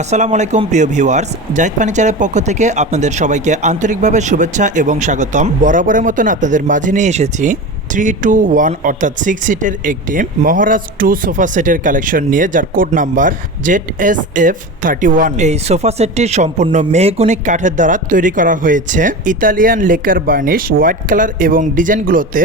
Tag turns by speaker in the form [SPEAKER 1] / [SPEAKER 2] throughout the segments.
[SPEAKER 1] আসসালামু আলাইকুম, প্রিয় ভিউয়ার্স। জাহিদ ফার্নিচারের পক্ষ থেকে আপনাদের সবাইকে আন্তরিকভাবে শুভেচ্ছা এবং স্বাগতম। বরাবরের মতন আপনাদের মাঝে নিয়ে এসেছি থ্রি টু ওয়ান অর্থাৎ সিক্স সিটের একটি মহারাজ টু সোফা সেটের কালেকশন নিয়ে, যার code number Z S F thirty one এই সোফা সেটটি সম্পূর্ণ মেহগুনিক কাঠের দ্বারা তৈরি করা হয়েছে। Italian lacquer varnish, white colour এবং ডিজাইনগুলোতে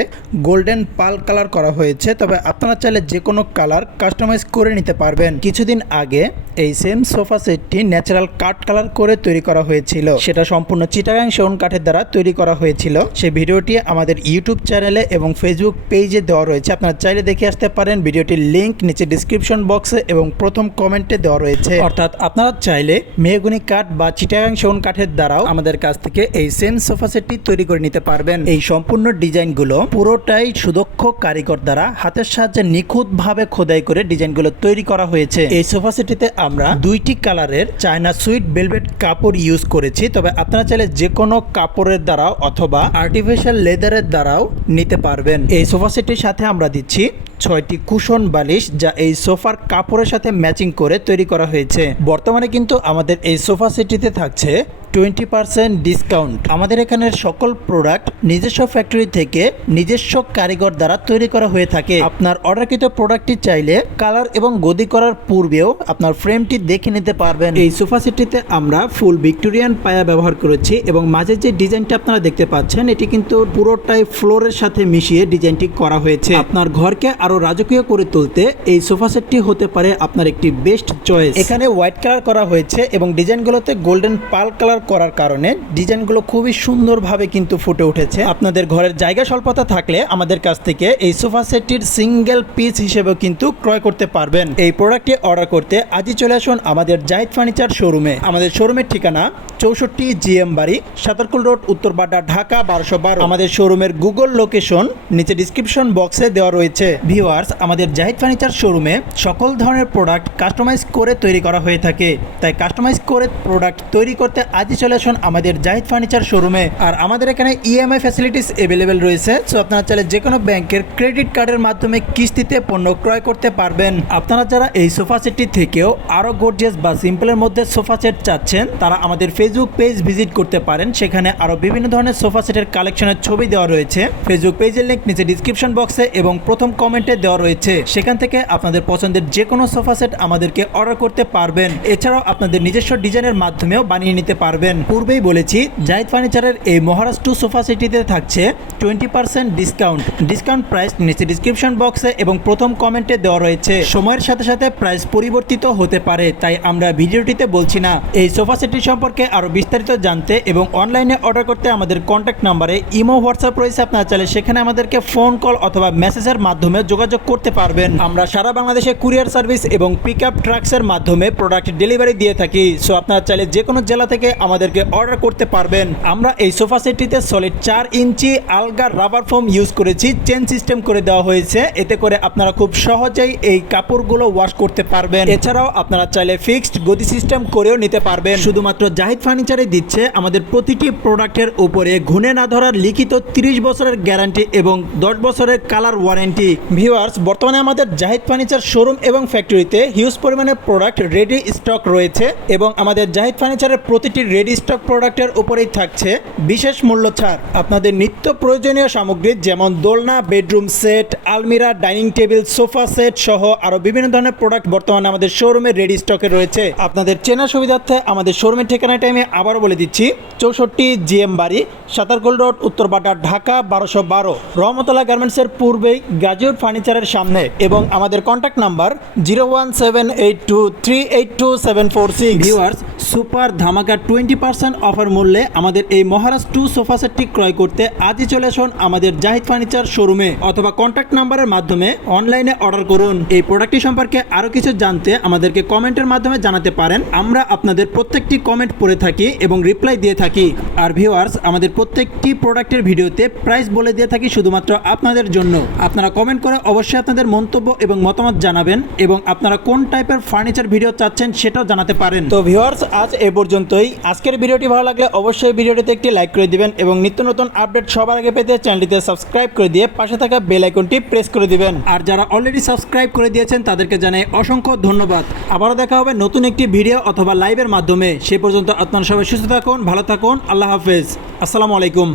[SPEAKER 1] গোল্ডেন পাল কালার করা হয়েছে, তবে আপনারা চাইলে যে কোনো কালার কাস্টমাইজ করে নিতে পারবেন। কিছুদিন আগে এই সেম সোফা সেটটি ন্যাচারাল কাঠ কালার করে তৈরি করা হয়েছিল। সেটা সম্পূর্ণ চিটাগাং সেগুন কাঠের দ্বারা তৈরি করা হয়েছিল। সেই ভিডিওটি আমাদের ইউটিউব চ্যানেলে এবং ফেসবুক পেজে দেওয়া রয়েছে। আপনারা চাইলে দেখে আসতে পারেন ভিডিওটির লিংক নিচে ডিসক্রিপশন বক্সে এবং প্রথম কমেন্টে দেওয়া রয়েছে। অর্থাৎ আপনারা চাইলে মেহগুনি কাঠ বা চিটাগাং সেগুন কাঠের দ্বারাও আমাদের কাছ থেকে এই সেম সোফা সেটটি তৈরি করে নিতে পারবেন। এই সম্পূর্ণ ডিজাইনগুলো পুরোটাই সুদক্ষ কারিগর দ্বারা হাতের সাহায্যে নিখুঁতভাবে খোদাই করে ডিজাইনগুলো তৈরি করা হয়েছে। এই সোফা সেটটিতে আমরা দুইটি কালারের চায়না সুইট বেলভেট কাপড় ইউজ করেছি। তবে আপনারা চাইলে যে কোনো কাপড়ের দ্বারাও অথবা আর্টিফিশিয়াল লেদারের দ্বারাও নিতে পারবেন। এই সোফা সেটের সাথে আমরা দিচ্ছি ছয়টি কুশন বালিশ যা এই সোফার কাপড়ের সাথে ম্যাচিং করে তৈরি করা হয়েছে। বর্তমানে কিন্তু আমাদের এই সোফা সেটটিতে থাকছে টোয়েন্টি পার্সেন্ট ডিসকাউন্ট। আমাদের এখানের সকল প্রোডাক্ট নিজস্ব ফ্যাক্টরি থেকে নিজস্ব কারিগর দ্বারা তৈরি করা হয়ে থাকে। আপনার অর্ডারকৃত প্রোডাক্টটি চাইলে কালার এবং গদি করার পূর্বেও আপনার ফ্রেমটি দেখে নিতে পারবেন। এই সোফা সেটটিতে আমরা ফুল ভিক্টোরিয়ান পায়া ব্যবহার করেছি এবং মাঝে যে ডিজাইনটা আপনারা দেখতে পাচ্ছেন, এটি কিন্তু পুরোটাই ফ্লোরের সাথে মিশিয়ে ডিজাইনটি করা হয়েছে। আপনার ঘরকে আরও রাজকীয় করে তুলতে এই সোফা সেটটি হতে পারে আপনার একটি বেস্ট চয়েস। এখানে হোয়াইট কালার করা হয়েছে এবং ডিজাইনগুলোতে গোল্ডেন পাল কালার করার কারণে ডিজাইনগুলো খুবই সুন্দরভাবে কিন্তু ফুটে উঠেছে। আপনাদের ঘরের জায়গা স্বল্পতা থাকলে আমাদের কাছ থেকে এই সোফা সেটটির সিঙ্গেল পিস হিসেবেও কিন্তু ক্রয় করতে পারবেন। এই প্রোডাক্টটি অর্ডার করতে আজই চলে আসুন আমাদের জাহিদ ফার্নিচার শোরুমে। আমাদের শোরুমের ঠিকানা চৌষট্টি জিএম বাড়ি, সাতারকুল রোড, উত্তর বাড্ডা, ঢাকা, বারোশো বারো। আমাদের শোরুমের গুগল লোকেশন নিচে ডিসক্রিপশন বক্সে দেওয়া রয়েছে। ভিউয়ার্স আমাদের জাহিদ ফার্নিচার শোরুমে সকল ধরনের প্রোডাক্ট কাস্টমাইজ করে তৈরি করা হয়ে থাকে। তাই কাস্টমাইজ করে প্রোডাক্ট তৈরি করতে আজই চলে আসুন আমাদের জাহিদ ফার্নিচার শোরুমে। আর আমাদের এখানে ইএমআই ফ্যাসিলিটিস অ্যাভেলেবেল রয়েছে সো আপনারা চাইলে যে কোনো ব্যাংকের ক্রেডিট কার্ডের মাধ্যমে কিস্তিতে পণ্য ক্রয় করতে পারবেন। আপনারা যারা এই সোফা সেটটি থেকেও আরও গর্জিয়াস বা সিম্পলের মধ্যে সোফা সেট চাচ্ছেন, তারা আমাদের ফেসবুক পেজ ভিজিট করতে পারেন। সেখানে আরও বিভিন্ন ধরনের সোফা সেটের কালেকশনের ছবি দেওয়া রয়েছে। ফেসবুক পেজের লিঙ্ক নিচে ডিসক্রিপশন বক্সে এবং প্রথম কমেন্টে দেওয়া রয়েছে। সেখান থেকে আপনাদের পছন্দের যে কোনো সোফা সেট আমাদেরকে অর্ডার করতে পারবেন। এছাড়াও আপনাদের নিজস্ব ডিজাইনের মাধ্যমেও বানিয়ে নিতে পারবেন। পূর্বেই বলেছি জাহিদ ফার্নিচারের এই মহারাজ টু সোফা সেটিতে থাকছে twenty percent discount. Discount price নিচে ডিসক্রিপশন বক্সে এবং প্রথম কমেন্টে দেওয়া রয়েছে। সময়ের সাথে সাথে প্রাইস পরিবর্তিত হতে পারে, তাই আমরা ভিডিওটিতে বলছি না। এই সোফা সেটটি সম্পর্কে আরও বিস্তারিত জানতে এবং অনলাইনে অর্ডার করতে আমাদের কন্ট্যাক্ট নাম্বারে ইমো, হোয়াটসঅ্যাপ রয়েছে, আপনারা চাইলে সেখানে আমাদেরকে ফোন কল অথবা মেসেজের মাধ্যমে যোগাযোগ করতে পারবেন। আমরা সারা বাংলাদেশে কুরিয়ার সার্ভিস এবং পিক আপ ট্রাক্সের মাধ্যমে প্রোডাক্ট ডেলিভারি দিয়ে থাকি। সো আপনারা চাইলে যে কোনো জেলা থেকে আমাদেরকে অর্ডার করতে পারবেন। আমরা এই সোফা সেটটিতে সলিড চার ইঞ্চি আলগা রাবার ফোম ইউজ করেছি। চেন সিস্টেম করে দেওয়া হয়েছে। এতে করে আপনারা খুব সহজেই এই কাপড়গুলো ওয়াশ করতে পারবেন। এছাড়াও আপনারা চাইলে ফিক্সড গদি সিস্টেম করেও নিতে পারবেন। শুধুমাত্র জাহিদ ফার্নিচারে দিচ্ছে। আমাদের প্রতিটি প্রোডাক্টের উপরে ঘুণে না ধরার লিখিত 30 বছরের গ্যারান্টি এবং 10 বছরের কালার ওয়ারেন্টি ভিউয়ার্স, বর্তমানে আমাদের জাহিদ ফার্নিচার শোরুম এবং ফ্যাক্টরিতে হিউজ পরিমাণে প্রোডাক্ট রেডি স্টক রয়েছে এবং আমাদের জাহিদ ফার্নিচারের প্রতিটি রেডি স্টক প্রোডাক্টের উপরেই থাকছে বিশেষ মূল্য ছাড়। আপনাদের নিত্য প্রয়োজনীয় সামগ্রী যেমন দোলনা বেডরুম সেট আলমিরা ডাইনিং টেবিল সোফা সেট সহ আরও বিভিন্ন ধরনের প্রোডাক্ট বর্তমানে আমাদের শোরুমে রেডি স্টকে রয়েছে। আপনাদের চেনা সুবিধার্থে আমাদের শোরুমের ঠিকানাটা আমি আবারও বলে দিচ্ছি, চৌষট্টি জিএম বাড়ি, সাতারকুল রোড উত্তরবাটা ঢাকা, বারোশো বারো। রহমতলা গার্মেন্টসের পূর্বেই গ্রাজুয়েট ফার্নিচারের সামনে এবং আমাদের contact number zero one seven eight two three eight two seven four six viewers super ধামাকা টোয়েন্টি পার্সেন্ট অফার মূল্যে আমাদের এই মহারাজ টু সোফা সেটটি ক্রয় করতে আজই চলে আসুন আমাদের জাহিদ ফার্নিচার শোরুমে অথবা কন্ট্যাক্ট নাম্বারের মাধ্যমে অনলাইনে অর্ডার করুন। এই প্রোডাক্টটি সম্পর্কে আরও কিছু জানতে আমাদেরকে কমেন্টের মাধ্যমে জানাতে পারেন। আমরা আপনাদের প্রত্যেকটি কমেন্ট পড়ে থাকি এবং রিপ্লাই দিয়ে থাকি। আর ভিউয়ার্স আমাদের প্রত্যেকটি প্রোডাক্টের ভিডিওতে প্রাইস বলে দিয়ে থাকি শুধুমাত্র আপনাদের জন্য। আপনারা কমেন্ট করে অবশ্যই আপনাদের মন্তব্য এবং মতামত জানাবেন এবং আপনারা কোন টাইপের ফার্নিচার ভিডিও চাচ্ছেন সেটাও জানাতে পারেন। তো ভিউয়ার্স আজ এ পর্যন্তই। আজকের ভিডিওটি ভালো লাগলে অবশ্যই ভিডিওটিতে একটি লাইক করে দিবেন এবং নিত্য নতুন আপডেট সবার আগে পেতে চ্যানেলটিতে সাবস্ক্রাইব করে দিয়ে পাশে থাকা বেল আইকনটি প্রেস করে দিবেন। আর যারা অলরেডি সাবস্ক্রাইব করে দিয়েছেন তাদেরকে জানাই অসংখ্য ধন্যবাদ। আবারও দেখা হবে নতুন একটি ভিডিও অথবা লাইভের মাধ্যমে। সে পর্যন্ত আপনারা সবাই সুস্থ থাকুন ভালো থাকুন। আল্লাহ হাফেজ। আসসালামু আলাইকুম।